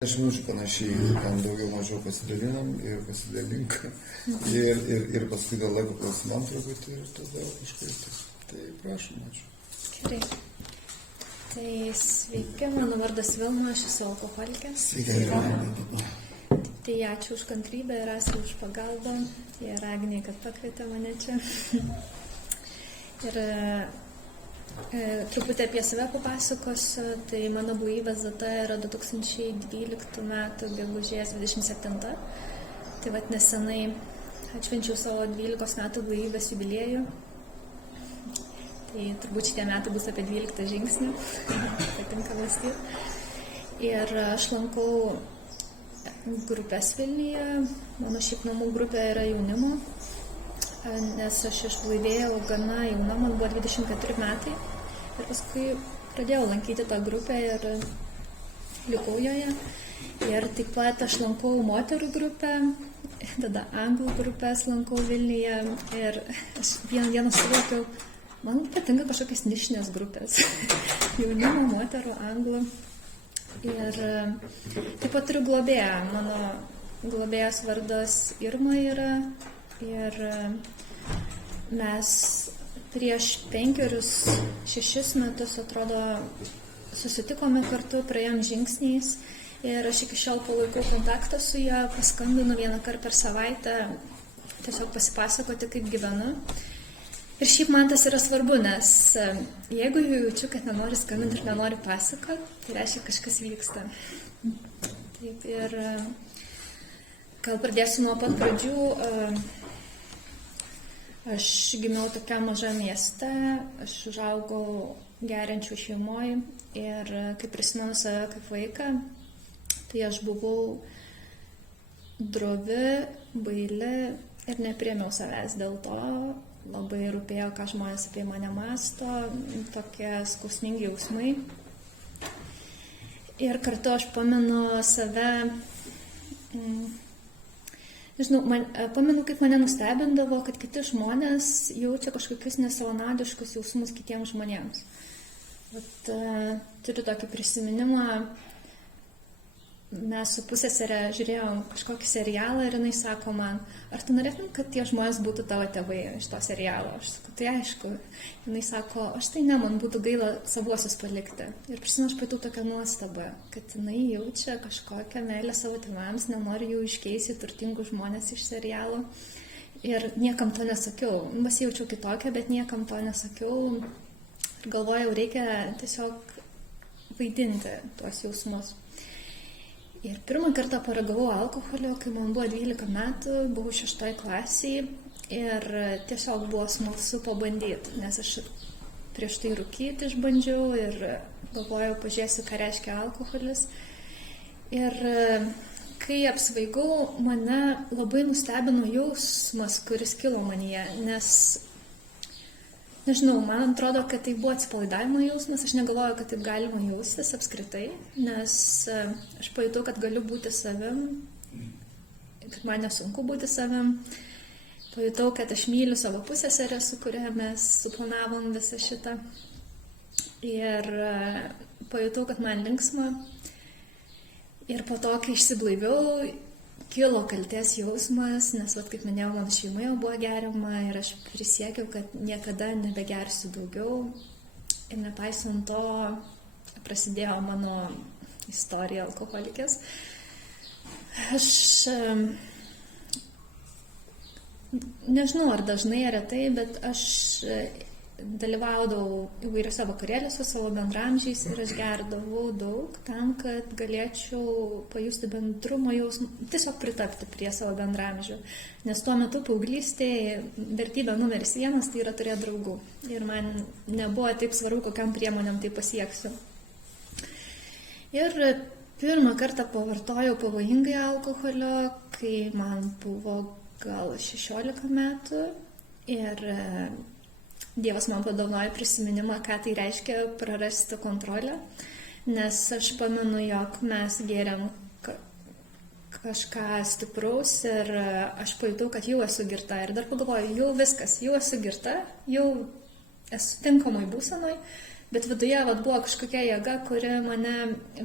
Aš minučių panašiai, ten daugiau mažiau pasidalinam ir pasidalink. Ir paskui dėl laiko klausimam truputį ir tada kažkaip. Tai prašom, ačiū. Gerai. Tai sveiki, mano vardas Vilma, aš esu alkoholikė. Sveiki, Tai ačiū už kantrybę ir ačiū už pagalbą. Ir Agnė, kad pakvietė mane čia. Ir truputį apie save papasakosiu. Tai mano blaivės data yra 2012 metų gegužės 27. Tai vat nesenai atšvenčiau savo 12 metų blaivės jubiliejų. Tai turbūt šitie metai bus apie 12 žingsnių. Patinka mąstyti. Ir aš lankau grupės Vilniuje. Mano šiaip namų grupė yra jaunimo, nes aš išblaivėjau gana jauna, man buvo 24 metai. Ir paskui pradėjau lankyti tą grupę ir likau joje. Ir taip pat aš lankau moterų grupę, tada anglų grupės lankau Vilniuje. Ir aš vieną dieną suvokiau, man patinka kažkokios nišinės grupės. Jaunimo, moterų, anglų. Ir taip pat turiu globėją. Mano globėjos vardas Irma yra. Ir mes prieš 5-6 metus, atrodo, susitikome kartu, praėjom žingsniais. Ir aš iki šiol palaikau kontaktą su ja, paskambinu vieną kartą per savaitę, tiesiog pasipasakoti, kaip gyvenu. Ir šiaip man tas yra svarbu, nes jeigu jaučiu, kad nenori skambinti ir nenori pasakoti, tai reiškia, kažkas vyksta. Taip, ir gal pradėsiu nuo pat pradžių. Aš gimiau tokiam mažam mieste, aš užaugau geriančių šeimoje ir kai prisimenu save kaip vaiką, tai aš buvau drovi, baili ir nepriėmiau savęs dėl to. Labai rūpėjo, ką žmonės apie mane mąsto, tokie skausmingi jausmai. Ir kartu aš pamenu save, pamenu, kaip mane nustebindavo, kad kiti žmonės jaučia kažkokius nesavanaudiškus jausmus kitiems žmonėms. Turiu tokį prisiminimą, mes su pusseserė žiūrėjom kažkokį serialą ir jinai sako man, ar tu norėtum, kad tie žmonės būtų tavo tėvai iš to serialo? Aš sakau, tai aišku. Jinai sako, aš tai ne, man būtų gaila savuosius palikti. Ir prisimenu, aš pajutau tokią nuostabą, kad jinai jaučia kažkokią meilę savo tėvams, nenori jų iškeisti turtingų žmonės iš serialo. Ir niekam to nesakiau. Pasijaučiau kitokią, bet niekam to nesakiau. Ir galvojau, reikia tiesiog vaidinti tuos jausmus. Ir pirmą kartą paragavau alkoholio, kai man buvo 12 metų, buvau 6 klasėje ir tiesiog buvo smalsu pabandyti, nes aš prieš tai rūkyti išbandžiau ir galvojau, pažiūrėsiu, ką reiškia alkoholis. Ir kai apsvaigau, mane labai nustebino jausmas, kuris kilo manyje, nes nežinau, man atrodo, kad tai buvo atsipalaidavimo jausmas, aš negalvoju, kad taip galima jaustis apskritai, nes aš pajutau, kad galiu būti savim, kad man nesunku būti savim, pajutau, kad aš myliu savo pusseserę, su kuria mes suplanavom visą šitą ir pajutau, kad man linksma ir po to, kai išsiblaiviau, kilo kaltės jausmas, nes, kaip minėjau, mano šeimoje buvo geriama ir aš prisiekiau, kad niekada nebegersiu daugiau. Ir nepaisant to, prasidėjo mano istorija alkoholikės. Aš nežinau, ar dažnai, ar retai, bet aš dalyvaudavau įvairiose vakarėliuose savo bendramžiais ir aš gerdavau daug tam, kad galėčiau pajusti bendrumo jausmą, tiesiog pritapti prie savo bendramžių. Nes tuo metu paauglystėje vertybė numeris 1 tai yra turėti draugų. Ir man nebuvo taip svarbu, kokiam priemonėm tai pasieksiu. Ir pirmą kartą pavartojau pavojingai alkoholio, kai man buvo gal 16 metų ir Dievas man padovanojo prisiminimą, ką tai reiškia prarasti kontrolę, nes aš pamenu, jog mes gėrėm kažką stipraus ir aš pajutau, kad jau esu girta ir dar pagalvoju, jau viskas, jau esu girta, jau esu tinkamai būsenoj, Bet viduje buvo kažkokia jėga, kuri mane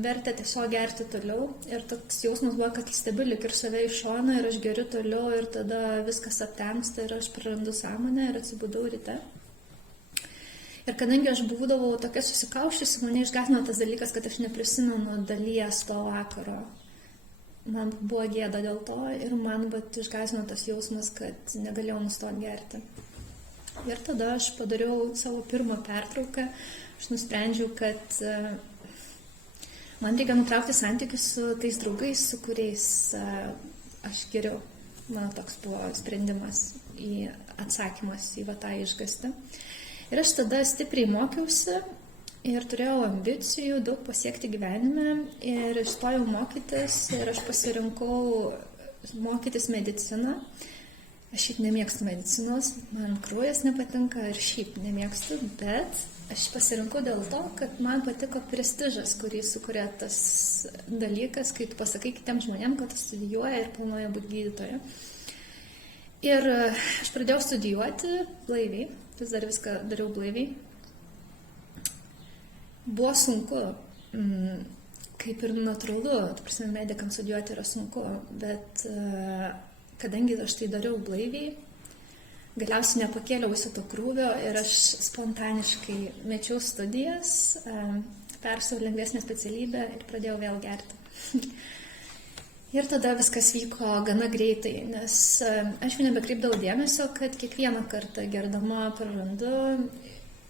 vertė tiesiog gerti toliau. Ir toks jausmas buvo, kad stebiu lik ir save iš šono ir aš geriu toliau ir tada viskas aptemsta ir aš prarandu sąmonę ir atsibudau ryte. Ir kadangi aš būdavau tokia susikaušusi, mane išgąsdino tas dalykas, kad aš neprisimenu dalies to vakaro. Man buvo gėda dėl to ir man išgąsdino tas jausmas, kad negalėjau nustoti gerti. Ir tada aš padariau savo pirmą pertrauką. Aš nusprendžiau, kad man reikia nutraukti santykius su tais draugais, su kuriais aš geriau. Mano toks buvo sprendimas, atsakymas į tą išgąstį. Ir aš tada stipriai mokiausi ir turėjau ambicijų daug pasiekti gyvenime ir išstojau mokytis ir aš pasirinkau mokytis mediciną. Aš šiaip nemėgstu medicinos, man kraujas nepatinka ir šiaip nemėgstu, bet aš pasirinkau dėl to, kad man patiko prestižas, kurį sukuria tas dalykas, kai tu pasakai kitiems žmonėms, kad tu studijuoji ir planuoji būti gydytoja. Ir aš pradėjau studijuoti blaiviai, vis dar viską dariau blaiviai. Buvo sunku, kaip ir natūralu, medikams studijuoti yra sunku, bet kadangi aš tai dariau blaiviai, galiausiai nepakėliau viso to krūvio ir aš spontaniškai mečiau studijas, persau lengvesnę specialybę ir pradėjau vėl gerti. Ir tada viskas vyko gana greitai, nes aš jau nebekreipdavau dėmesio, kad kiekvieną kartą gerdama prarandu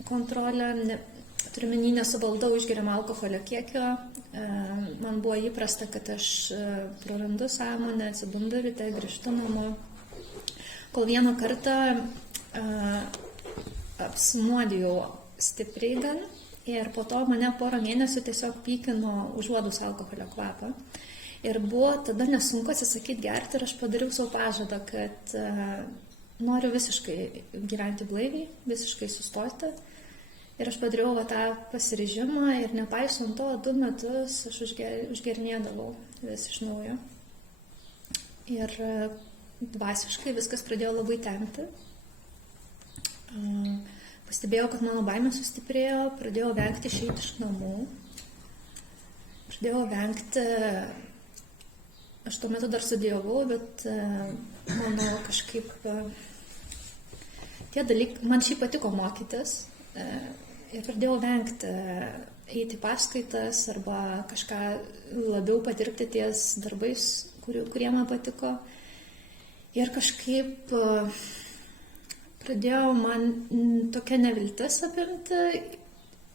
kontrolę, turiuomenį nesuvaldau išgeriamo alkoholio kiekio. Man buvo įprasta, kad aš prarandu sąmonę, atsibundu ryte, grįžtu namo. Kol vieną kartą apsinuodijau stipriai gan ir po to mane porą mėnesių tiesiog pykino užuodus alkoholio kvapą. Ir buvo tada nesunku atsisakyti gerti ir aš padariau savo pažadą, kad noriu visiškai gyventi blaiviai, visiškai sustoti. Ir aš padariau tą pasiryžimą ir nepaisant to 2 metus aš užgernėdavau vis iš naujo. Ir dvasiškai viskas pradėjo labai tempti. Pastebėjau, kad mano baimė sustiprėjo, pradėjau vengti išeiti iš namų. Pradėjau vengti, aš tuo metu dar studijavau, bet mano kažkaip tie dalykai, man šiaip patiko mokytis. Ir pradėjau vengti eiti paskaitas arba kažką labiau patirti ties darbais, kurie man patiko. Ir kažkaip pradėjo man tokia neviltis apimti,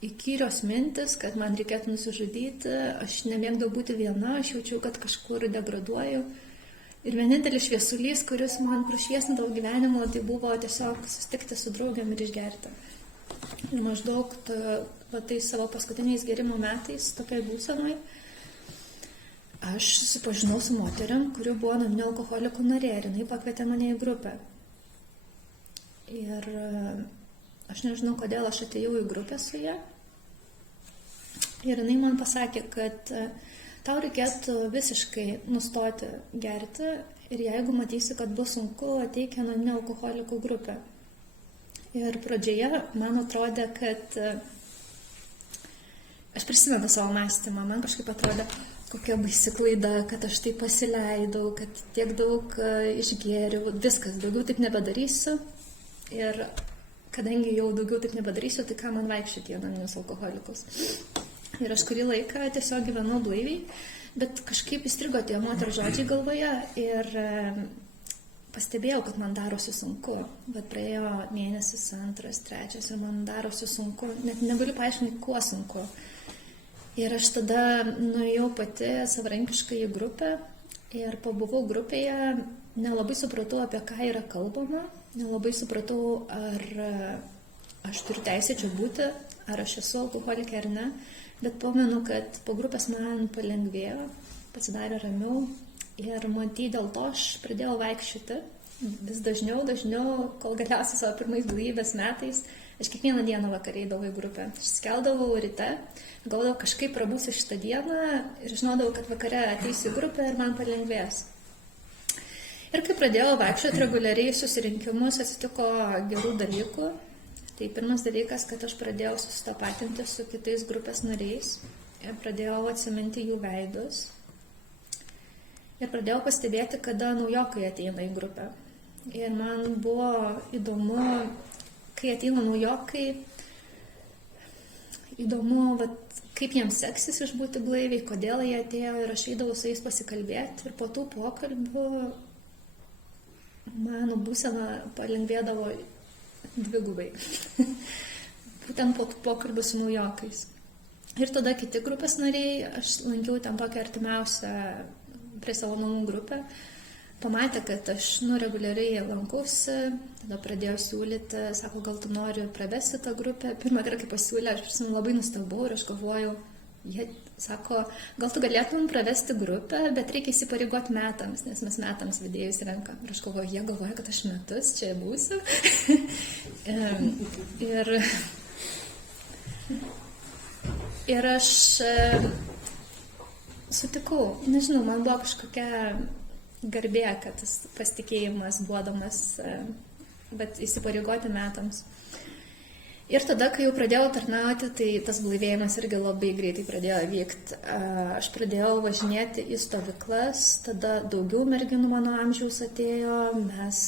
įkyrios mintis, kad man reikėtų nusižudyti, aš nemėgdavau būti viena, aš jaučiau, kad kažkur degraduoju. Ir vienintelis šviesulys, kuris man prašviesindavo gyvenimo, tai buvo tiesiog susitikti su draugiam ir išgerti. Ir maždaug tai savo paskutiniais gerimo metais, tokiai būsenai, aš susipažinau su moteriam, kuri buvo naminio alkoholikų narė ir jinai pakvietė mane į grupę. Ir aš nežinau, kodėl aš atėjau į grupę su ją. Ir jinai man pasakė, kad tau reikėtų visiškai nustoti gerti ir jeigu matysi, kad bus sunku, ateik į naminio alkoholikų grupę. Ir pradžioje man atrodė, kad aš prisimenu savo mąstymą, man kažkaip atrodė, kokia baisi klaida, kad aš taip pasileidau, kad tiek daug išgėriau, viskas, daugiau taip nebedarysiu. Ir kadangi jau daugiau taip nebedarysiu, tai ką man vaikščioti į naminius alkoholikus. Ir aš kurį laiką tiesiog gyvenau blaiviai, bet kažkaip įstrigo tie moterų žodžiai galvoje ir pastebėjau, kad man darosi sunku. Bet praėjo mėnesis, 2, 3 ir man darosi sunku, net negaliu paaiškinti, kuo sunku. Ir aš tada nuėjau pati savarankiškai į grupę ir pabuvau grupėje, nelabai supratau, apie ką yra kalbama, nelabai supratau, ar aš turiu teisę čia būti, ar aš esu alkoholikė ar ne, bet pamenu, kad po grupės man palengvėjo, pasidarė ramiau ir matyt dėl to aš pradėjau vaikščioti vis dažniau, kol galiausiai savo pirmais blaivybės metais aš kiekvieną dieną vakarį eidavau į grupę. Aš skeldavau ryte, galvodavau kažkaip prabūsiu šitą dieną ir žinodavau, kad vakare ateisiu į grupę ir man palengvės. Ir kai pradėjau vaikščioti reguliariai susirinkimus, atsitiko gerų dalykų. Tai pirmas dalykas, kad aš pradėjau susitapatinti su kitais grupės nariais ir pradėjau atsiminti jų veidus. Ir pradėjau pastebėti, kada naujokai ateina į grupę. Ir man buvo įdomu, kai ateina naujokai, įdomu, kaip jiems seksis išbūti blaiviai, kodėl jie atėjo, ir aš eidavau su jais pasikalbėti. Ir po tų pokalbių mano būsena palengvėdavo dvigubai. Būtent po pokalbių su naujokais. Ir tada kiti grupės nariai, aš lankiau ten tokią artimiausią prie savo namų grupę, pamatė, kad aš reguliariai lankausi, tada pradėjo siūlyti, sako, gal tu nori pravesti tą grupę. Pirmą kartą, kai pasiūlė, aš prisimenu, labai nustebau ir aš galvojau, jie sako, gal tu galėtum pravesti grupę, bet reikia įsipareigoti metams, nes mes metams vedėjus renkam. Ir aš galvoju, jie galvoja, kad aš metus čia būsiu. Ir aš sutikau, nežinau, man buvo kažkokia garbė, kad tas pasitikėjimas duodamas, bet įsipareigoti metams. Ir tada, kai jau pradėjau tarnauti, tai tas blaivėjimas irgi labai greitai pradėjo vykti. Aš pradėjau važinėti į stovyklas, tada daugiau merginų mano amžiaus atėjo, mes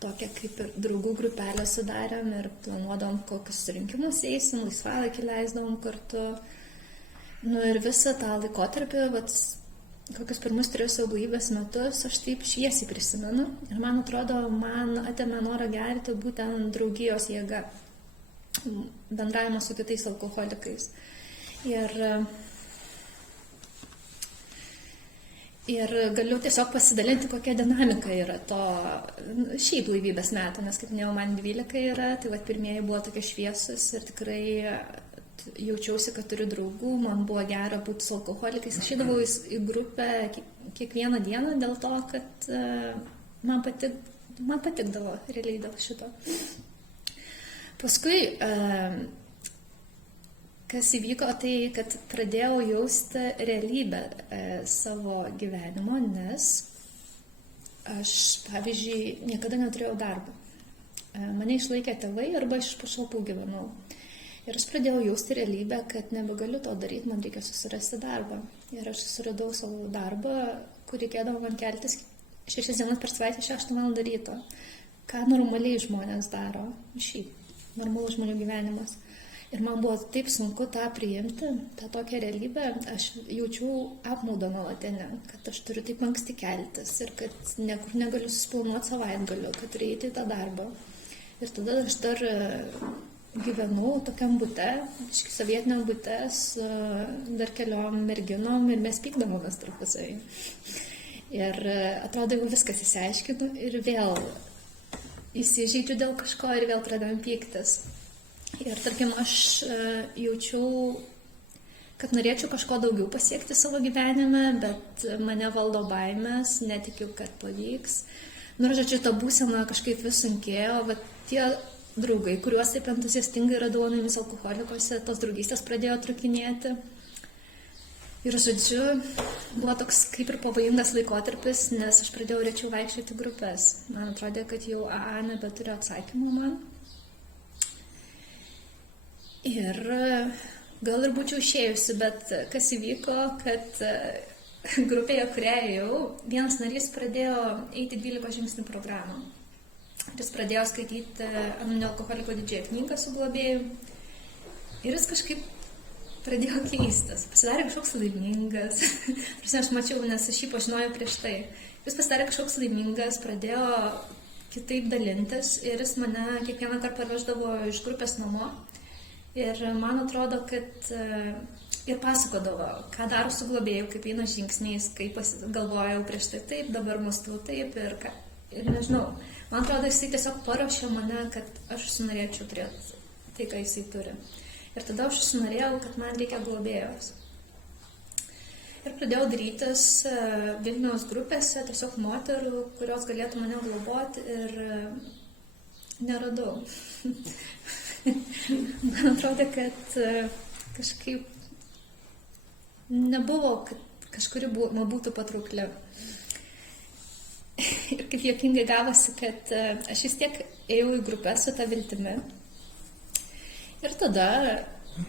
tokią kaip ir draugų grupelę sudarėm ir planuodavom, kokius surinkimus eisim, laisvalaikį leisdavom kartu. Ir visą tą laikotarpį, kokius pirmus 3 savo blaivybės metus, aš taip šviesiai prisimenu. Ir man atrodo, man atėmė norą gerti būtent draugijos jėga, bendravimas su kitais alkoholikais. Ir galiu tiesiog pasidalinti, kokia dinamika yra to šiaip blaivybės metų, nes kaip minėjau, man 12 yra, tai pirmieji buvo tokie šviesus ir tikrai jaučiausi, kad turiu draugų, man buvo gera būti su alkoholikais. Aš eidavau į grupę kiekvieną dieną dėl to, kad man patikdavo realiai dėl šito. Paskui, kas įvyko, tai kad pradėjau jausti realybę savo gyvenimo, nes aš, pavyzdžiui, niekada neturėjau darbo. Mane išlaikė tėvai arba iš pašalpų gyvenau. Ir aš pradėjau jausti realybę, kad nebegaliu to daryti, man reikia susirasti darbą. Ir aš susiradau savo darbą, kur reikėdavo man keltis 6 dienas per savaitę 6 valandą ryto. Ką normaliai žmonės daro, šiaip normalus žmonių gyvenimas. Ir man buvo taip sunku tą priimti, tą tokią realybę, aš jaučiau apmaudą nuolatinę, kad aš turiu taip anksti keltis ir kad niekur negaliu susiplanuoti savaitgaliu, kad reikia į tą darbą. Ir tada aš dar gyvenau tokiam bute, sovietiniam bute su dar keliom merginom ir mes pykdavomės tarpusavy. Ir atrodo, jau viskas įsiaiškinu ir vėl įsižeidžiu dėl kažko ir vėl pradėjom pyktis. Ir tarkim, aš jaučiau, kad norėčiau kažko daugiau pasiekti savo gyvenime, bet mane valdo baimės, netikiu, kad pavyks. Žodžiu, ta būsena kažkaip vis sunkėjo, bet tie draugai, kuriuos taip entuziastingai radau anonimis alkoholikose, tos draugystės pradėjo trukinėti. Ir žodžiu, buvo toks kaip ir pavojingas laikotarpis, nes aš pradėjau rečiau vaikščioti grupės. Man atrodė, kad jau AA nebeturiu atsakymų man. Ir gal ir būčiau išėjusi, bet kas įvyko, kad grupėje, kurią ėjau, vienas narys pradėjo eiti 12 žingsnių programą. Jis pradėjo skaityti Anoninio alkoholiko didžiąją knygą su globėju ir jis kažkaip pradėjo keistis. Pasidarė kažkoks laimingas. Aš mačiau, nes aš jį pažinojau prieš tai. Jis pasidarė kažkoks laimingas, pradėjo kitaip dalintis ir jis mane kiekvieną kartą parveždavo iš grupės namo. Ir man atrodo, kad ir pasakodavo, ką daro su globėju, kaip eina žingsniais, kaip galvojau prieš tai taip, dabar mąstau taip ir nežinau. Man atrodo, jisai tiesiog paruošė mane, kad aš užsinorėčiau turėti tai, ką jisai turi. Ir tada aš užsinorėjau, kad man reikia globėjos. Ir pradėjau darytis Vilniaus grupėse, tiesiog moterų, kurios galėtų mane globoti ir neradau. Man atrodo, kad kažkaip nebuvo, kad kažkuri man būtų patraukli. Ir kaip juokingai gavosi, kad aš vis tiek ėjau į grupę su tą viltimi. Ir tada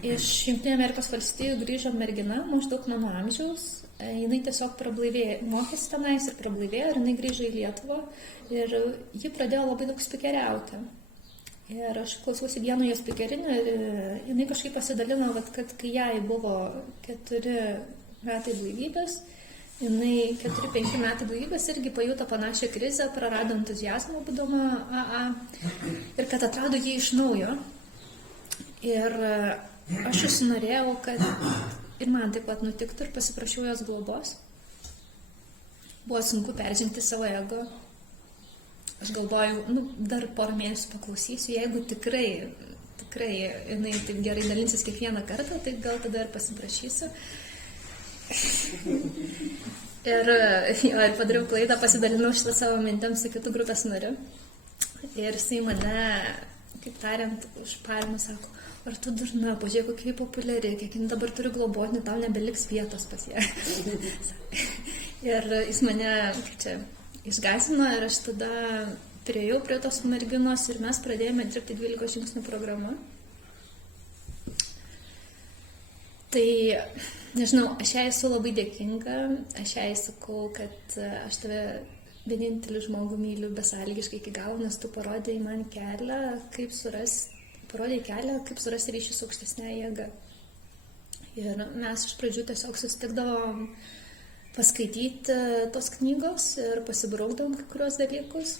iš Junktinių Amerikos valstijų grįžo mergina, maždaug mano amžiaus. Jinai tiesiog prablaivėjo, mokėsi tenais ir prablaivėjo, ir jinai grįžo į Lietuvą. Ir ji pradėjo labai daug spikeriauti. Ir aš klausiausi vieno jos spikerinio ir jinai kažkaip pasidalino, kad kai jai buvo 4 metai blaivybės, jinai 4-5 metai blaivybės irgi pajuto panašią krizę, prarado entuziazmą būdama AA ir kad atrado jį iš naujo. Ir aš užsinorėjau, kad ir man taip pat nutiktų ir pasiprašiau jos globos. Buvo sunku peržengti savo ego. Aš galvoju, dar porą mėnesių paklausysiu, jeigu tikrai jinai taip gerai dalinsis kiekvieną kartą, tai gal tada ir pasiprašysiu. Ir padariau klaidą, pasidalinau šitą savo mintėm su kitų grupės nariu. Ir jisai mane, kaip tariant, užparino, sako, ar tu durna, pažiūrėk, kokia populiari, kiek jin dabar turi globoti, tau nebeliks vietos pas ją. Ir jis mane, kaip čia, išgąsdino ir aš tada priėjau prie tos merginos ir mes pradėjome dirbti 12 žingsnių programą. Tai, nežinau, aš jai esu labai dėkinga, aš jai sakau, kad aš tave vienintelį žmogų myliu besąlygiškai iki galo, nes tu parodėjai man kelią, kaip surasti ryšį su aukštesnė jėga. Ir mes iš pradžių tiesiog susitikdavom paskaityti tos knygos ir pasibraukdavom kai kurios dalykus.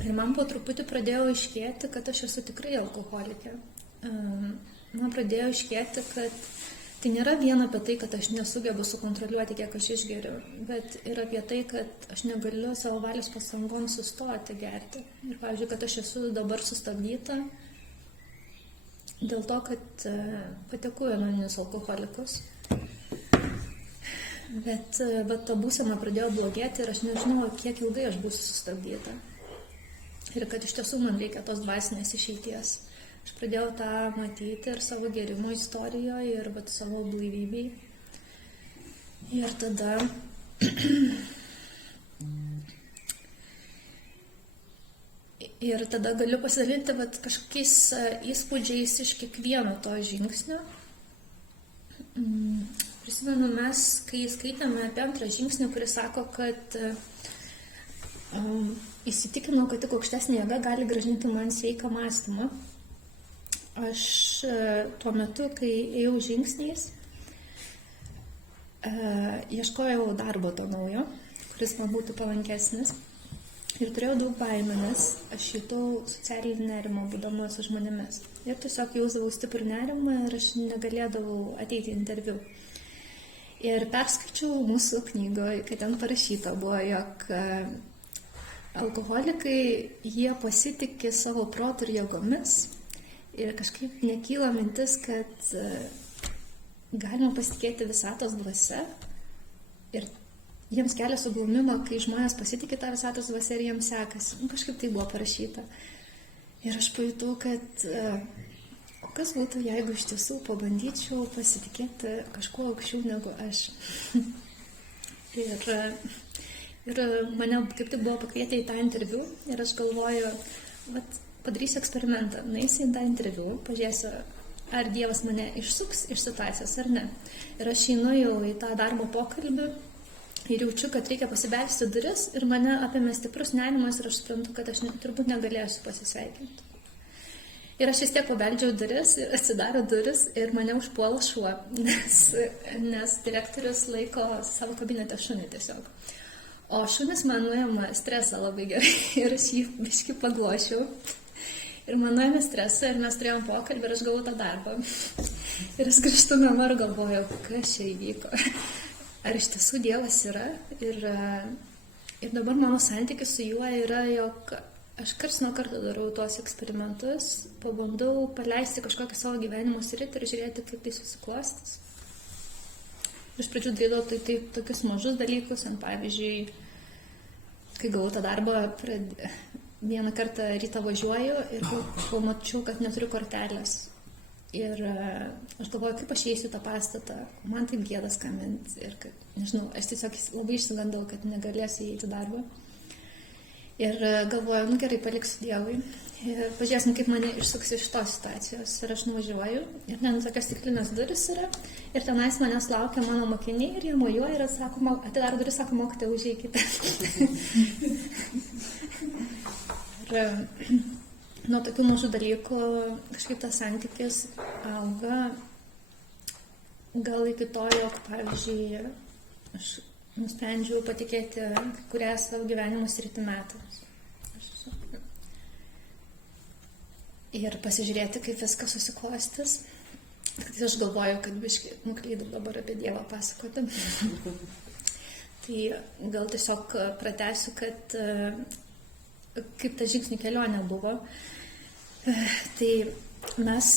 Ir man po truputį pradėjo aiškėti, kad aš esu tikrai alkoholikė. Man pradėjo aiškėti, kad tai nėra vien apie tai, kad aš nesugebu sukontroliuoti, kiek aš išgeriu, bet ir apie tai, kad aš negaliu savo valios pastangom sustoti gerti. Ir, pavyzdžiui, kad aš esu dabar sustabdyta dėl to, kad patekau į anoniminius alkoholikus. Bet ta būsena pradėjo blogėti ir aš nežinau, kiek ilgai aš būsiu sustabdyta. Ir kad iš tiesų man reikia tos dvasinės išeities. Aš pradėjau tą matyti ir savo gerimo istorijoje, ir savo blaivybei. Ir tada... ir tada galiu pasidalinti kažkokiais įspūdžiais iš kiekvieno to žingsnio. Prisimenu, mes, kai skaitėme apie 2 žingsnį, kuris sako, kad įsitikinau, kad tik aukštesnė jėga gali grąžinti man sveiką mąstymą. Aš tuo metu, kai ėjau žingsniais, ieškojau darbo to naujo, kuris man būtų palankesnis. Ir turėjau daug baimės, aš jutau socialinį nerimą, būdama su žmonėmis. Ir tiesiog jausdavau stiprų nerimą ir aš negalėdavau ateiti į interviu. Ir perskaičiau mūsų knygoje, kad ten parašyta buvo, jog alkoholikai, jie pasitikė savo protu ir jėgomis. Ir kažkaip nekyla mintis, kad galima pasitikėti visatos dvasia. Ir jiems kelia suglumimą, kai žmonės pasitikė tą visatos dvasią ir jiems sekasi. Kažkaip tai buvo parašyta. Ir aš pajutau, kad o kas būtų, jeigu iš tiesų pabandyčiau pasitikėti kažkuo aukščiau negu aš. ir mane kaip tik buvo pakvietę į tą interviu ir aš galvoju, padarysiu eksperimentą, nueisiu į tą interviu, pažiūrėsiu, ar Dievas mane išsuks iš situacijos ar ne. Ir aš einu jau į tą darbo pokalbį. Ir jaučiu, kad reikia pasibelsti duris ir mane apėmė stiprus nerimas ir aš suprantu, kad aš turbūt negalėsiu pasisveikinti. Ir aš vis tiek pabeldžiau duris ir atsidaro duris ir mane užpuola šuo, nes direktorius laiko savo kabinete šunį tiesiog. O šunis man nuėmė stresą labai gerai ir aš jį biškį paglošiau. Ir man nuėmė stresą ir mes turėjom pokalbį ir aš gavau tą darbą. Ir aš grįžtu namo ir galvojau, kas čia įvyko. Ar iš tiesų Dievas yra ir dabar mano santykis su juo yra, jog aš karts nuo karto darau tuos eksperimentus, pabandau paleisti kažkokią savo gyvenimo sritį ir žiūrėti, kaip tai susiklostys. Iš pradžių darydavau tai tokius mažus dalykus, pavyzdžiui, kai gavau tą darbą, vieną kartą rytą važiuoju ir pamačiau, kad neturiu kortelės. Ir aš galvoju, kaip aš eisiu tą pastatą, man taip gėda skambinti ir kad, nežinau, aš tiesiog labai išsigandau, kad negalėsiu įeiti darbą. Ir galvoju, nu gerai, paliksiu Dievui. Ir pažiūrėsim, kaip mane išsuks iš tos situacijos. Ir aš nuvažiuoju. Ir ten tokios stiklinės duris yra. Ir tenais manęs laukia mano mokiniai ir jie mojuoja ir sako, atidaro duris, sako, mokytoja, užeikite. Ir nuo tokių mažų dalykų kažkaip tas santykis auga. Gal iki to, jog, pavyzdžiui, aš nusprendžiau patikėti kurią savo gyvenimo sritį metams. Ir pasižiūrėti, kaip viskas susiklostys. Tai aš galvoju, kad biškai nuklydau dabar apie Dievą pasakoti. Tai gal tiesiog pratęsiu, kad kaip ta žingsnių kelionė buvo. Tai mes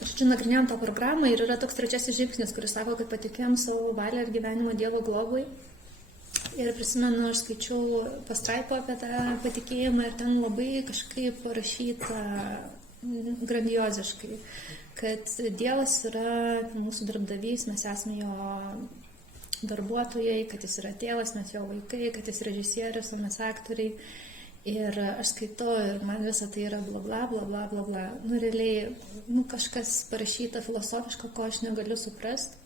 nagrinėjom tą programą ir yra toks trečiasis žingsnis, kuris sako, kad patikėjom savo valią ir gyvenimo Dievo globai. Ir prisimenu, aš skaičiau pastraipą apie tą patikėjimą ir ten labai kažkaip parašyta grandioziškai, kad Dievas yra mūsų darbdavys, mes esame jo darbuotojai, kad jis yra tėvas, mes jo vaikai, kad jis režisierius, o mes aktoriai. Ir aš skaitau ir man visą tai yra bla bla bla bla bla bla. Nu, realiai, kažkas parašyta filosofiško, ko aš negaliu suprasti.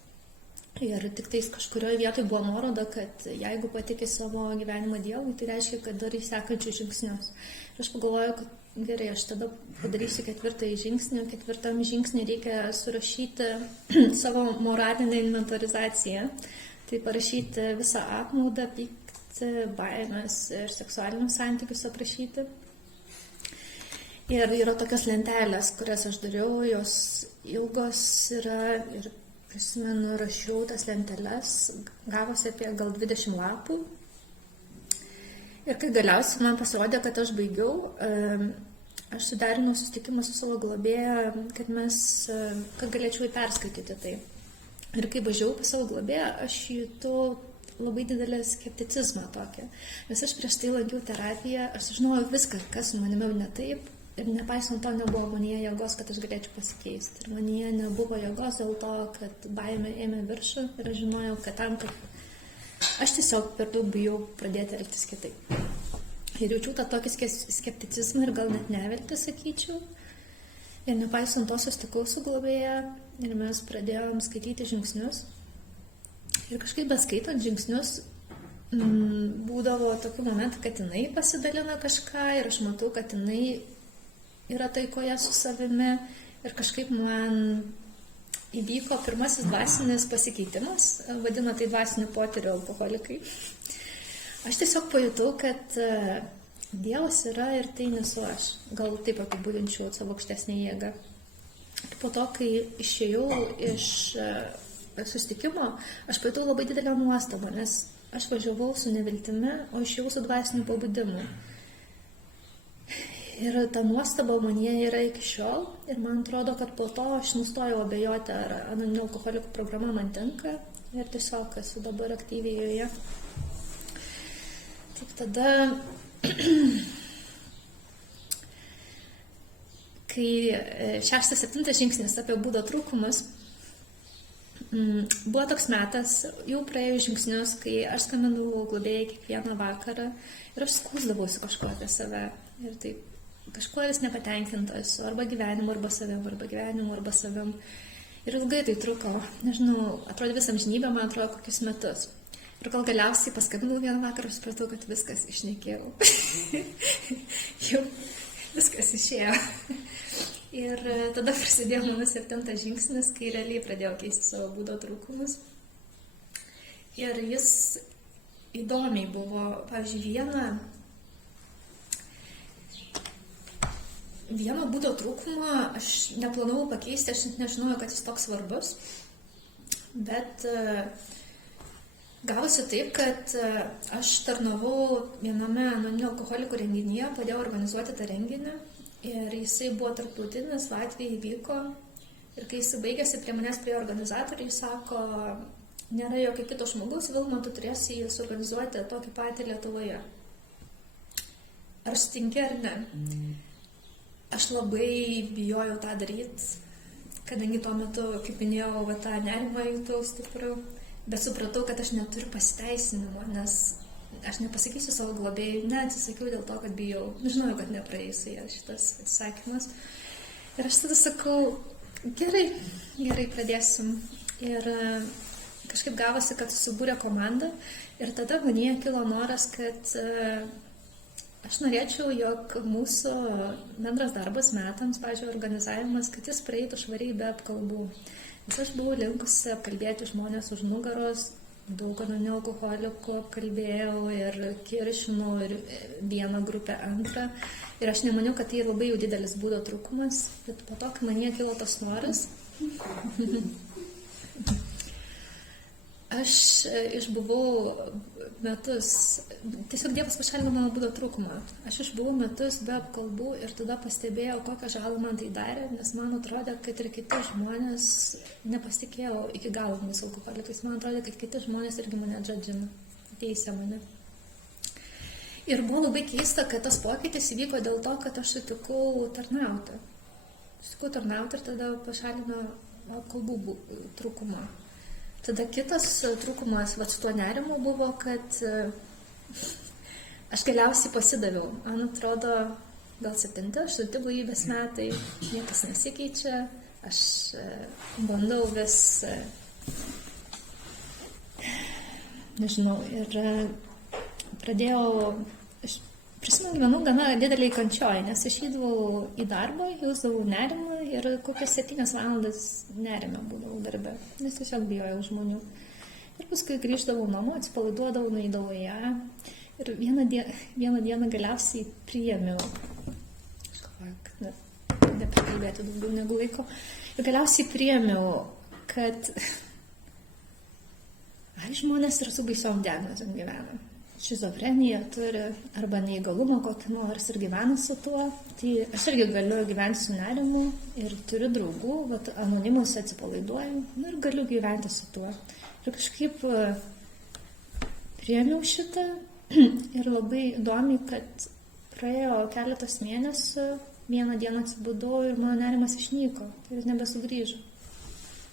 Ir tik tais kažkurioje vietoje buvo nuoroda, kad jeigu patiki savo gyvenimą Dievui, tai reiškia, kad darai sekančius žingsnius. Ir aš pagalvoju, kad gerai, aš tada padarysiu ketvirtąjį žingsnį. Ketvirtam žingsnį reikia surašyti savo moralinę inventorizaciją. Tai parašyti visą apmaudą, baimės ir seksualinius santykius aprašyti. Ir yra tokios lentelės, kurias aš dariau, jos ilgos yra ir prisimenu, rašiau tas lenteles, gavosi apie gal 20 lapų. Ir kai galiausiai man pasirodė, kad aš baigiau, aš suderinau susitikimą su savo globėja, kad galėčiau perskaityti tai. Ir kai važiavau pas savo globėją, aš jutau labai didelį skepticizmą tokią. Nes aš prieš tai lankiau terapiją, aš sužinojau viską, kas su manimi ne taip. Ir nepaisant to, nebuvo manyje jėgos, kad aš galėčiau pasikeisti. Ir manyje nebuvo jėgos dėl to, kad baimė ėmė viršų. Ir aš žinojau, kad aš tiesiog per daug bijau pradėti elgtis kitaip. Ir jaučiau tą tokį skepticizmą ir gal net neviltį, sakyčiau. Ir nepaisant to, susitikau su globėja ir mes pradėjom skaityti žingsnius. Ir kažkaip beskaitant žingsnius būdavo tokių momentų, kad jinai pasidalina kažką ir aš matau, kad jinai yra taikoje su savimi ir kažkaip man įvyko pirmasis dvasinis pasikeitimas, vadina tai dvasiniu potyriu alkoholikai. Aš tiesiog pajutau, kad Dievas yra ir tai nesu aš. Gal taip apibūdinčiau savo aukštesnę jėgą. Po to, kai išėjau iš susitikimo, aš pajutau labai didelę nuostabą, nes aš važiavau su neviltimi, o išėjau su dvasiniu pabudimu. Ir ta nuostaba manyje yra iki šiol ir man atrodo, kad po to aš nustojau abejoti, ar anoniminių alkoholikų programa man tinka ir tiesiog esu dabar aktyviai joje. Taip tada, kai 6-7 žingsnis apie būdo trūkumus, buvo toks metas, jau praėjau žingsnius, kai aš skambindavau globėjai kiekvieną vakarą ir aš skųsdavausi kažko apie save. Ir taip, kažkuo vis nepatenkintas, arba gyvenimu, arba savim, arba gyvenimu, arba savim. Ir ilgai tai truko, nežinau, atrodė visą amžinybę, man atrodo, kokius metus. Ir gal galiausiai paskambinau vieną vakarą, aš supratau, kad viskas išnekėjau. Jau viskas išėjo. Ir tada prasidėjo mano 7 žingsnis, kai realiai pradėjau keisti savo būdo trūkumus. Ir jis įdomiai buvo, pavyzdžiui, vieno būdo trūkumą aš neplanavau pakeisti, aš nežinojau, kad jis toks svarbus. Bet gavosi taip, kad aš tarnavau viename anoniminių alkoholikų renginyje, padėjau organizuoti tą renginį. Ir jisai buvo tarptautinis, Latvijai įvyko. Ir kai jisai baigėsi, prie manęs prie organizatoriai sako, nėra jokio kito žmogus, Vilma, tu turėsi suorganizuoti tokį patį Lietuvoje. Ar sutinki ar ne? Aš labai bijojau tą daryti, kadangi tuo metu, kaip minėjau, tą nerimą jutau stiprų, bet supratau, kad aš neturiu pasiteisinimo, nes aš nepasakysiu savo globėjai, neatsisakiau dėl to, kad bijau. Žinojau, kad nepraeis su jie šitas atsisakymas. Ir aš tada sakau, gerai, pradėsim. Ir kažkaip gavosi, kad susibūrė komanda. Ir tada manyje kilo noras, kad aš norėčiau, jog mūsų bendras darbas metams, pavyzdžiui, organizavimas, kad jis praeitų švariai be apkalbų. Nes aš buvau linkusi apkalbėti žmonės už nugaros, daug anoniminių alkoholikų apkalbėjau ir kiršinau ir vieną grupę antrą. Ir aš nemaniau, kad tai labai jau didelis būdo trūkumas, bet po to, kai manyje kilo tas noras, aš išbuvau metus, tiesiog Dievas pašalino mano būdo trūkumą. Aš išbuvau metus be apkalbų ir tada pastebėjau, kokią žalą man tai darė, nes man atrodė, kad ir kiti žmonės, nepasitikėjau iki galo mūsų alkoholikais, man atrodė, kad kiti žmonės irgi mane džadžina, teisė mane. Ir buvo labai keista, kad tas pokytis įvyko dėl to, kad aš sutikau tarnauti. Sutikau tarnauti ir tada pašalino apkalbų trūkumą. Tada kitas trūkumas, su tuo nerimu buvo, kad aš galiausiai pasidaviau. Man atrodo, gal 7-8 gyvybės metai, niekas nesikeičia, aš bandau vis, nežinau, ir pradėjau, prisimenu, gyvenau gana dideliai kančioj, nes aš įdavau į darbą, jausdavau nerimą ir kokias 7 valandas nerime būdavau darbe, nes tiesiog bijojau žmonių. Ir paskui grįždavau namo, atsipalaiduodavau, nueidavau į ją ir vieną dieną galiausiai priėmiau, aš galvoju, kad neprikalbėti daugiau negu laiko, ir galiausiai priėmiau, kad žmonės ir su baisiom diagnozėm gyvena. Šizofrenija turi arba neįgalumą kokį nors ir gyvena su tuo, tai aš irgi galiu gyventi su nerimu ir turiu draugų, anonimus atsipalaiduoju ir galiu gyventi su tuo. Ir kažkaip priėmiau šitą ir labai įdomi, kad praėjo keletas mėnesių, vieną dieną atsibudau ir mano nerimas išnyko ir jis nebesugrįžo.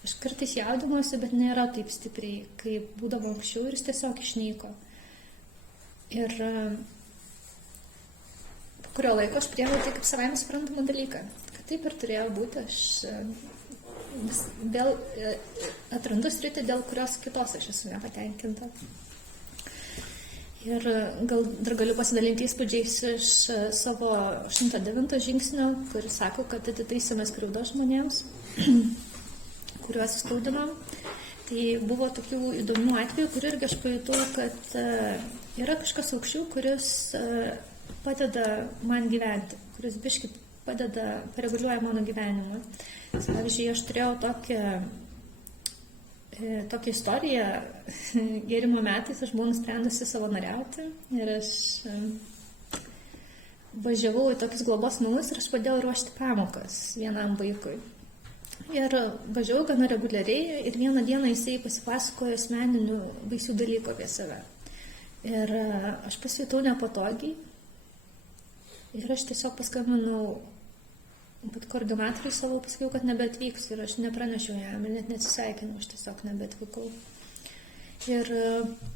Aš kartais jaudinuosi, bet nėra taip stipriai, kaip būdavo anksčiau ir jis tiesiog išnyko. Ir po kurio laiko aš priėmiau tai kaip savaime suprantamą dalyką, kad taip ir turėjo būti. Aš vėl atrandu sritį, dėl kurios kitos aš esu nepatenkinta. Ir gal dar galiu pasidalinti įspūdžiais iš savo 8-9 žingsnio, kuris sako, kad atitaisėme skriaudą žmonėms, kuriuos skaudinom. Tai buvo tokių įdomių atvejų, kur irgi aš pajutau, kad yra kažkas aukščiau, kuris padeda man gyventi, kuris biškį padeda, pareguliuoja mano gyvenimą. Pavyzdžiui, aš turėjau tokią istoriją, gėrimo metais aš buvau nusprendusi savanoriauti ir aš važiavau į tokius globos namus ir aš padėjau ruošti pamokas vienam vaikui. Ir važiavau gana reguliariai ir vieną dieną jisai pasipasakojo asmeninių baisių dalykų apie save. Ir aš pasijutau nepatogiai ir aš tiesiog paskambinau koordinatoriui savo, pasakiau, kad nebeatvyksiu ir aš nepranešiau jam ir net neatsisveikinau, aš tiesiog nebeatvykau. Ir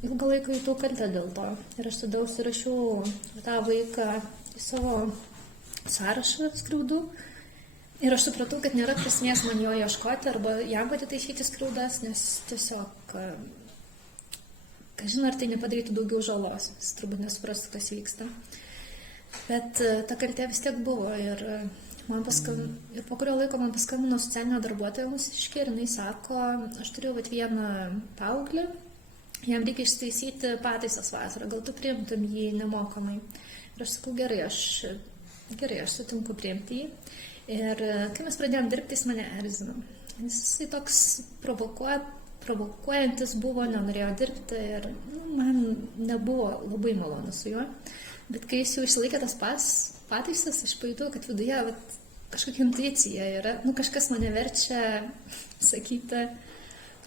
ilgą laiką jutau kaltę dėl to. Ir aš tada užsirašiau tą vaiką į savo sąrašą skriaudų. Ir aš supratau, kad nėra prasmės man jo ieškoti arba jam atitaisyti skriaudas, nes tiesiog, kažin ar tai nepadarytų daugiau žalos, jis turbūt nesuprastų, kas vyksta. Bet ta kaltė vis tiek buvo ir po kurio laiko man paskambino socialinio darbuotojo mūsiškė ir jinai sako, aš turiu vieną paauglį, jam reikia ištaisyti pataisas vasarą, gal tu priimtum jį nemokamai. Ir aš sakau, gerai, aš sutinku priimti jį. Ir kai mes pradėjom dirbti, jis mane erzino. Jisai toks provokuojantis buvo, nenorėjo dirbti ir man nebuvo labai malonu su juo. Bet kai jis jau išsilaikė tas pataisas, aš pajutau, kad viduje kažkokia intuicija yra, kažkas mane verčia sakyti,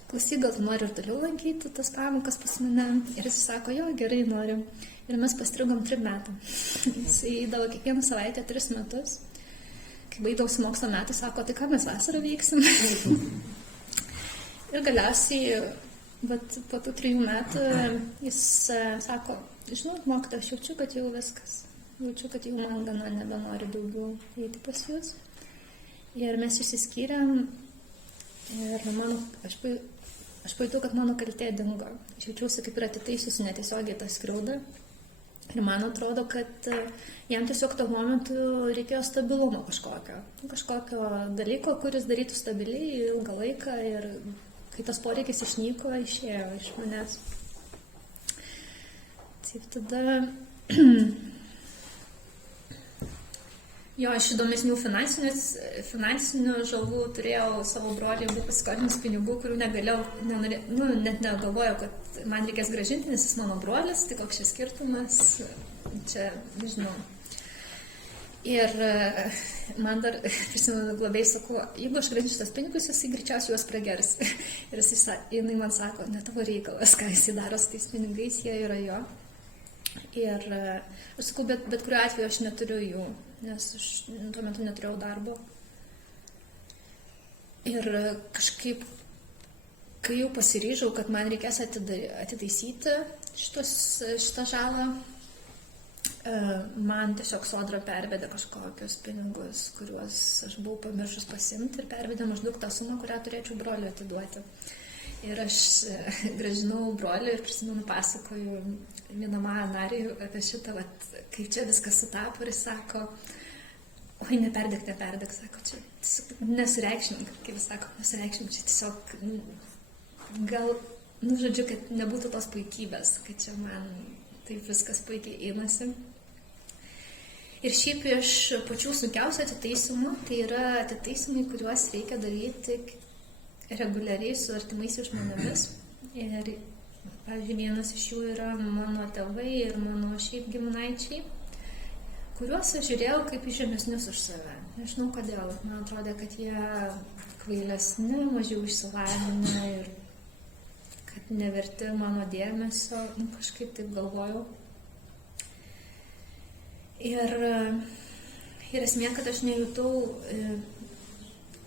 klausyk, gal tu nori ir toliau lankyti tas pamokas pas mane. Ir jis sako, jo, gerai noriu. Ir mes pastrigom 3 metų. Jis eidavo kiekvieną savaitę 3 metus. Kai baigdausi mokslo metų, sako, tai ką mes vasarą veiksim? Ir galiausiai bet po tų 3 metų jis sako, žinot, mokytoja, aš jaučiu, kad jau viskas. Jaučiu, kad jau man gana nebenori daugiau eiti pas jūs. Ir mes išsiskyrėm ir aš pajutau, kad mano kaltė dingo. Aš jaučiausi kaip ir atitaisiusi netiesiogiai tą skriaudą. Ir man atrodo, kad jam tiesiog tuo momentu reikėjo stabilumo kažkokio dalyko, kuris darytų stabiliai ilgą laiką ir kai tas poreikis išnyko, išėjo iš manęs. Taip tada... Jo, aš įdomesnių finansinių žalų turėjau savo broliui, buvo pasiskolinus pinigų, kurių negalėjau, net negalvojau, kad man reikės grąžinti, nes jis mano brolis, tai koks čia skirtumas, čia, nežinau. Ir man dar, prisimenu, globėjai sakau, jeigu aš grąžinsiu tas pinigus, jisai greičiausiai juos pragers. Ir jinai man sako, ne tavo reikalas, ką jisai daro su tais pinigais, jie yra jo. Ir aš sakau, bet kuriuo atveju aš neturiu jų, nes aš tuo metu neturėjau darbo. Ir kažkaip, kai jau pasiryžau, kad man reikės atitaisyti šitą žalą, man tiesiog Sodra pervedė kažkokius pinigus, kuriuos aš buvau pamiršus pasimti ir pervedė maždaug tą sumą, kurią turėčiau broliui atiduoti. Ir aš grąžinau broliui ir prisimenu pasakoju vienamą nariui apie šitą, kaip čia viskas sutapo ir jis sako, oi, neperdėk, sako, čia nesureikšmink, kaip jis sako, nesureikšmink, čia tiesiog gal, žodžiu, kad nebūtų tos puikybės, kad čia man taip viskas puikiai einasi. Ir šiaip iš pačių sunkiausių atitaisimų, tai yra atitaisimai, kuriuos reikia daryti reguliariai su artimaisiais žmonėmis. Ir, pavyzdžiui, vienas iš jų yra mano tėvai ir mano šiaip giminaičiai, kuriuos aš žiūrėjau kaip į žemesnius už save. Nežinau kodėl. Man atrodė, kad jie kvailesni, mažiau išsilavinę ir kad neverti mano dėmesio. Kažkaip taip galvojau. Ir esmė, kad aš nejutau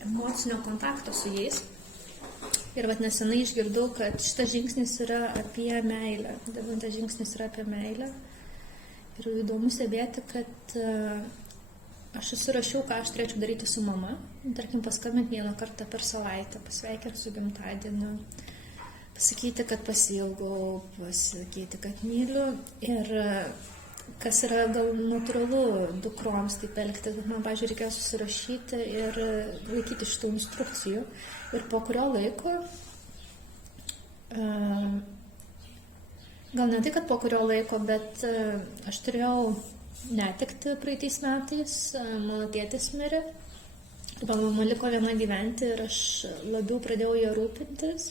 emocinio kontakto su jais. Ir nesenai išgirdau, kad šitas žingsnis yra apie meilę. 9 žingsnis yra apie meilę. Ir įdomu stebėti, kad aš susirašiau, ką aš turėčiau daryti su mama. Tarkim, paskambinti 1 kartą per savaitę, pasveikinti su gimtadieniu, pasakyti, kad pasiilgau, pasakyti, kad myliu. Ir kas yra gal natūralu dukroms taip elgtis, bet man, pavyzdžiui, reikėjo susirašyti ir laikyti šitų instrukcijų. Ir po kurio laiko, gal ne tai, kad po kurio laiko, bet aš turėjau netekti praeitais metais, mano tėtis mirė, mama liko viena gyventi ir aš labiau pradėjau ją rūpintis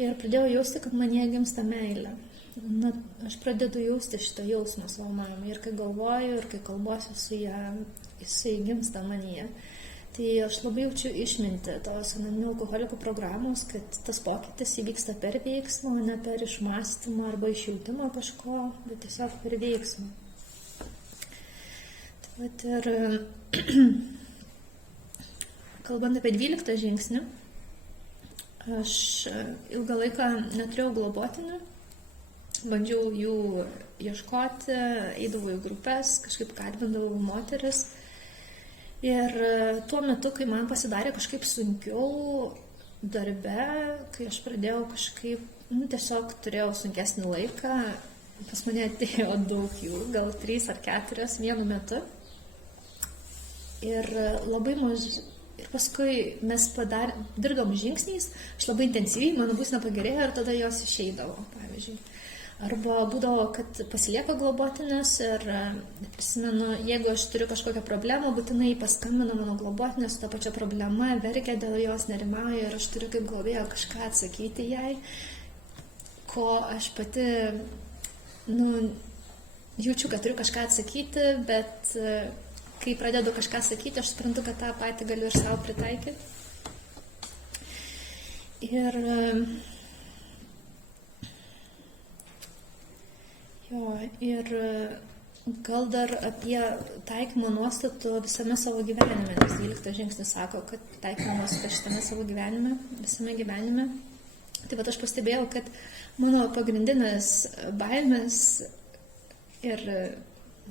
ir pradėjau jausti, kad man jie gimsta meilė. Aš pradedu jausti šitą jausmą savo mamai ir kai galvoju ir kai kalbuosi su ją, jisai gimsta manyje. Tai aš labai jaučiu išmintį tos anoniminių alkoholikų programos, kad tas pokytis įvyksta per veiksmą, o ne per išmąstymą arba išjautimą kažko, bet tiesiog per veiksmą. Taip ir kalbant apie 12 žingsnį, aš ilgą laiką neturėjau globotinių. Bandžiau jų ieškoti, eidavau į grupės, kažkaip kalbindavau moteris. Ir tuo metu, kai man pasidarė kažkaip sunkiau darbe, kai aš pradėjau kažkaip, tiesiog turėjau sunkesnį laiką, pas mane atėjo daug jų, gal 3 ar 4 vienu metu. Ir labai mažai. Ir paskui mes dirbdom žingsniais, aš labai intensyviai, mano būsena pagerėjo ir tada jos išeidavo, pavyzdžiui. Arba būdavo, kad pasilieka globotinės ir prisimenu, jeigu aš turiu kažkokią problemą, būtinai paskambina mano globotinės su ta pačia problema, verkia dėl jos, nerimauja ir aš turiu kaip globėja kažką atsakyti jai, ko aš pati, jaučiu, kad turiu kažką atsakyti, bet kai pradedu kažką sakyti, aš suprantu, kad tą patį galiu ir savo pritaikyti. Ir gal dar apie taikymo nuostatų visame savo gyvenime, nes 12 žingsnis sako, kad taikymo nuostatų šitame savo gyvenime, visame gyvenime. Tai vat aš pastebėjau, kad mano pagrindinis baimės ir,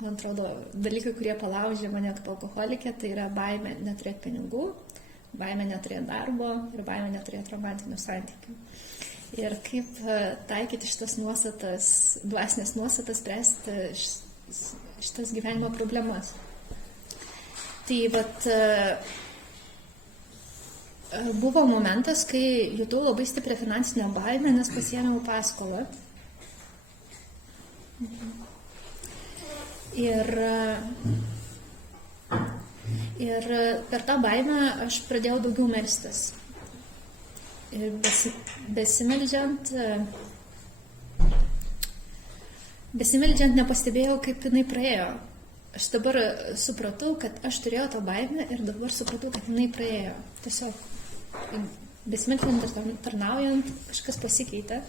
man atrodo, dalykai, kurie palaužė mane kaip alkoholikę, tai yra baimė neturėti pinigų, baimė neturėti darbo ir baimė neturėti romantinių santykių. Ir kaip taikyti šitas nuostatas, dvasinės nuostatas, spręsti šitas gyvenimo problemas. Tai vat buvo momentas, kai jutau labai stiprią finansinę baimę, nes pasiėmiau paskolą. Ir per tą baimę aš pradėjau daugiau melstis. Ir besimeldžiant nepastebėjau, kaip jinai praėjo. Aš dabar supratau, kad aš turėjau tą baimę ir dabar supratau, kad jinai praėjo. Tiesiog besimeldžiant ir tarnaujant kažkas pasikeitė.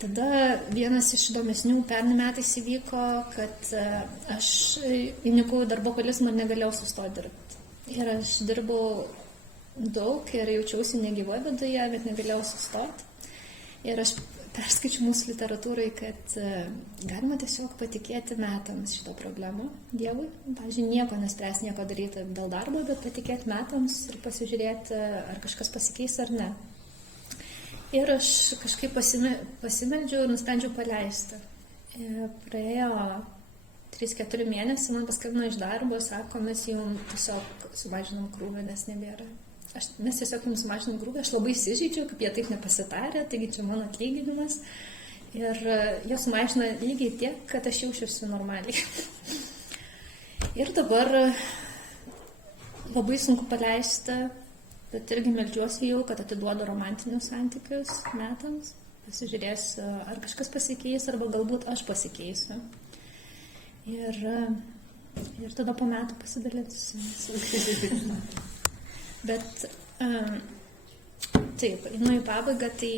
Tada vienas iš įdomesnių pernai metais įvyko, kad aš įnikau į darboholizmą ir negalėjau sustoti dirbti. Ir aš dirbau daug ir jaučiausi negyvoj viduje, bet negalėjau sustoti. Ir aš perskaičiu mūsų literatūrai, kad galima tiesiog patikėti metams šitą problemą Dievui. Pavyzdžiui, nieko nespręs, nieko daryti dėl darbo, bet patikėti metams ir pasižiūrėti, ar kažkas pasikeis ar ne. Ir aš kažkaip pasimeldžiau ir nusprendžiau paleisti. Praėjo 3-4 mėnesiai, man paskambino iš darbo, sako, mes jums tiesiog sumažinom krūvį, nes nebėra. Mes tiesiog jums sumažinom krūvį, aš labai įsižeidžiau, kaip jie taip nepasitarė, taigi čia mano atlyginimas. Ir jie sumažino lygiai tiek, kad aš jaučiuosi normaliai. Ir dabar labai sunku paleisti, bet irgi meldžiuosi jau, kad atiduodu romantinius santykius metams. Pasižiūrėsiu, ar kažkas pasikeis, arba galbūt aš pasikeisiu. Ir tada po metų pasidalinsiu. Bet taip, einu į pabaigą, tai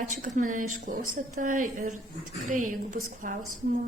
ačiū, kad mane išklausėte ir tikrai, jeigu bus klausimų,